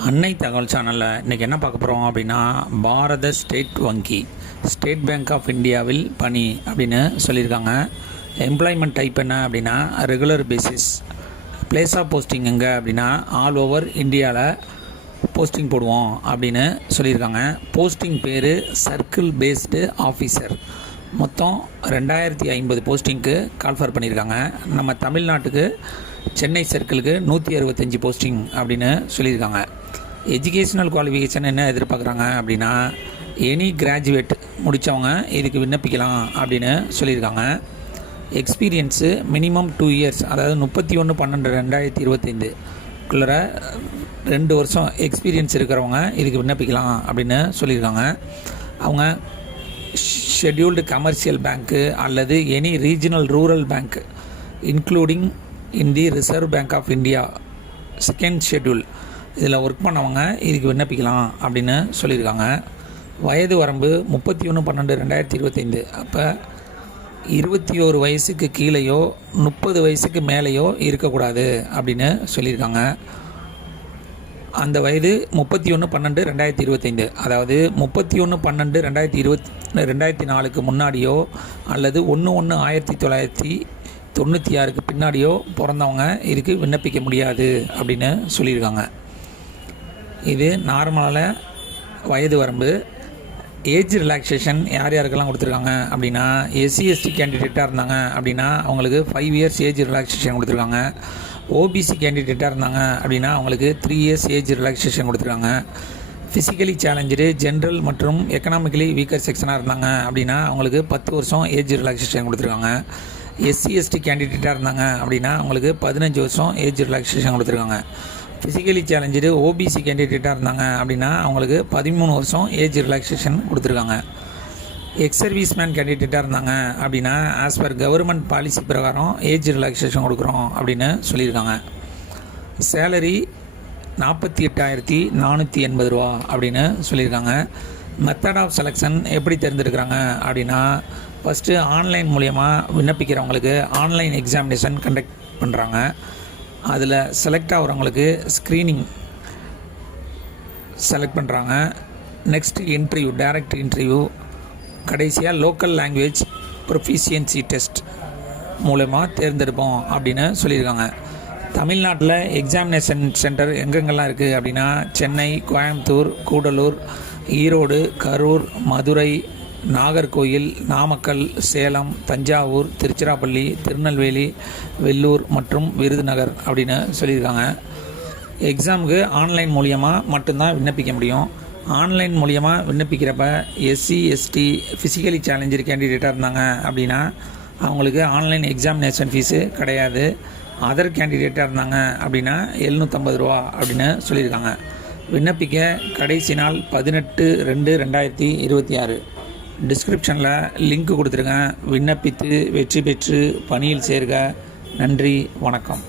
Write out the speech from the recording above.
அன்னை தகவல் சேனலில் இன்றைக்கி என்ன பார்க்க போகிறோம் அப்படின்னா பாரத ஸ்டேட் வங்கி ஸ்டேட் பேங்க் ஆஃப் இந்தியாவில் பணி அப்படின்னு சொல்லியிருக்காங்க. எம்ப்ளாய்மெண்ட் டைப் என்ன அப்படின்னா regular basis place of posting எங்கே அப்படின்னா ஆல் ஓவர் இந்தியாவில் போஸ்டிங் போடுவோம் அப்படின்னு சொல்லியிருக்காங்க. போஸ்டிங் பேர் சர்க்கிள் பேஸ்டு ஆஃபீஸர் மொத்தம் ரெண்டாயிரத்தி ஐம்பது போஸ்டிங்க்கு கால்ஃபர் பண்ணியிருக்காங்க. நம்ம தமிழ்நாட்டுக்கு சென்னை சர்க்கிளுக்கு நூற்றி அறுபத்தஞ்சி போஸ்டிங் அப்படின்னு சொல்லியிருக்காங்க. எஜுகேஷ்னல் குவாலிஃபிகேஷன் என்ன எதிர்பார்க்குறாங்க அப்படின்னா எனி கிராஜுவேட் முடித்தவங்க இதுக்கு விண்ணப்பிக்கலாம் அப்படின்னு சொல்லியிருக்காங்க. எக்ஸ்பீரியன்ஸு மினிமம் டூ இயர்ஸ் அதாவது முப்பத்தி ஒன்று பன்னெண்டு ரெண்டாயிரத்தி இருபத்தைந்து குள்ளர ரெண்டு வருஷம் எக்ஸ்பீரியன்ஸ் இருக்கிறவங்க இதுக்கு விண்ணப்பிக்கலாம் அப்படின்னு சொல்லியிருக்காங்க. அவங்க ஷெட்யூல்டு கமர்ஷியல் பேங்க்கு அல்லது any regional rural bank including in the reserve bank of India second schedule இதில் ஒர்க் பண்ணவங்க இதுக்கு விண்ணப்பிக்கலாம் அப்படின்னு சொல்லியிருக்காங்க. வயது வரம்பு முப்பத்தி ஒன்று பன்னெண்டு ரெண்டாயிரத்தி இருபத்தைந்து. அப்போ இருபத்தி ஒரு வயசுக்கு கீழேயோ முப்பது வயசுக்கு மேலேயோ இருக்கக்கூடாது அப்படின்னு சொல்லியிருக்காங்க. அந்த வயது முப்பத்தி ஒன்று பன்னெண்டு ரெண்டாயிரத்தி இருபத்தைந்து. அதாவது முப்பத்தி ஒன்று பன்னெண்டு ரெண்டாயிரத்தி இருபத்தி ரெண்டாயிரத்தி நாலுக்கு முன்னாடியோ அல்லது ஒன்று ஒன்று ஆயிரத்தி தொள்ளாயிரத்தி தொண்ணூற்றி ஆறுக்கு பின்னாடியோ பிறந்தவங்க இதுக்கு விண்ணப்பிக்க முடியாது அப்படின்னு சொல்லியிருக்காங்க. இது நார்மலான வயது வரம்பு ஏஜ் ரிலாக்ஸேஷன் யார் யாருக்கெல்லாம் கொடுத்துருக்காங்க அப்படின்னா எஸ்சி எஸ்டி கேண்டிடேட்டாக இருந்தாங்க அப்படின்னா அவங்களுக்கு ஃபைவ் இயர்ஸ் ஏஜ் ரிலாக்ஸேஷன் கொடுத்துருக்காங்க. ஓபிசி கேண்டிடேட்டாக இருந்தாங்க அப்படின்னா அவங்களுக்கு த்ரீ இயர்ஸ் ஏஜ் ரிலாக்ஸேஷன் கொடுத்துருக்காங்க. ஃபிசிக்கலி சேலஞ்சு ஜென்ரல் மற்றும் எக்கனாமிக்கலி வீக்கர் செக்ஷனாக இருந்தாங்க அப்படின்னா அவங்களுக்கு பத்து வருஷம் ஏஜ் ரிலாக்ஸேஷன் கொடுத்துருக்காங்க. எஸ்சி எஸ்டி கேண்டிடேட்டாக இருந்தாங்க அப்படின்னா அவங்களுக்கு பதினஞ்சு வருஷம் ஏஜ் ரிலாக்ஸேஷன் கொடுத்துருக்காங்க. ஃபிசிக்கலி சேலஞ்சு ஓபிசி கேண்டிடேட்டாக இருந்தாங்க அப்படின்னா அவங்களுக்கு பதிமூணு வருஷம் ஏஜ் ரிலாக்ஸேஷன் கொடுத்துருக்காங்க. எக்ஸ் சர்வீஸ் மேன் கேண்டிடேட்டாக இருந்தாங்க அப்படின்னா ஆஸ் பர் கவர்மெண்ட் பாலிசி பிரகாரம் ஏஜ் ரிலாக்ஸேஷன் கொடுக்குறோம் அப்படின்னு சொல்லியிருக்காங்க. சேலரி நாற்பத்தி எட்டாயிரத்தி நானூற்றி எண்பது ரூபா அப்படின்னு சொல்லியிருக்காங்க. மெத்தட் ஆஃப் செலெக்ஷன் எப்படி தேர்ந்தெடுக்கிறாங்க அப்படின்னா ஃபஸ்ட்டு ஆன்லைன் மூலயமா விண்ணப்பிக்கிறவங்களுக்கு ஆன்லைன் எக்ஸாமினேஷன் கண்டக்ட் பண்ணுறாங்க அதில் செலக்ட் ஆகிறவங்களுக்கு ஸ்க்ரீனிங் செலக்ட் பண்ணுறாங்க நெக்ஸ்ட் இன்டர்வியூ டைரக்ட் இன்டர்வியூ கடைசியாக லோக்கல் லாங்குவேஜ் ப்ரொஃபிஷியன்சி டெஸ்ட் மூலயமா தேர்ந்தெடுப்போம் அப்படின்னு சொல்லியிருக்காங்க. தமிழ்நாட்டில் எக்ஸாமினேஷன் சென்டர் எங்கெங்கெல்லாம் இருக்குது அப்படின்னா சென்னை கோயம்புத்தூர் கூடலூர் ஈரோடு கரூர் மதுரை நாகர்கோயில் நாமக்கல் சேலம் தஞ்சாவூர் திருச்சிராப்பள்ளி திருநெல்வேலி வெள்ளூர் மற்றும் விருதுநகர் அப்படின்னு சொல்லியிருக்காங்க. எக்ஸாமுக்கு ஆன்லைன் மூலியமாக மட்டும்தான் விண்ணப்பிக்க முடியும். ஆன்லைன் மூலியமாக விண்ணப்பிக்கிறப்ப எஸ்சி எஸ்டி ஃபிசிக்கலி சேலஞ்சர் கேண்டிடேட்டாக இருந்தாங்க அப்படின்னா அவங்களுக்கு ஆன்லைன் எக்ஸாமினேஷன் ஃபீஸு கிடையாது. அதர் கேண்டிடேட்டாக இருந்தாங்க அப்படின்னா எழுநூற்றம்பது ரூபா அப்படின்னு சொல்லியிருக்காங்க. விண்ணப்பிக்க கடைசி நாள் பதினெட்டு ரெண்டு ரெண்டாயிரத்தி இருபத்தி ஆறு. டிஸ்கிரிப்ஷனில் லிங்க் கொடுத்துருங்க விண்ணப்பித்து வெற்றி பெற்று பணியில் சேர்க. நன்றி வணக்கம்.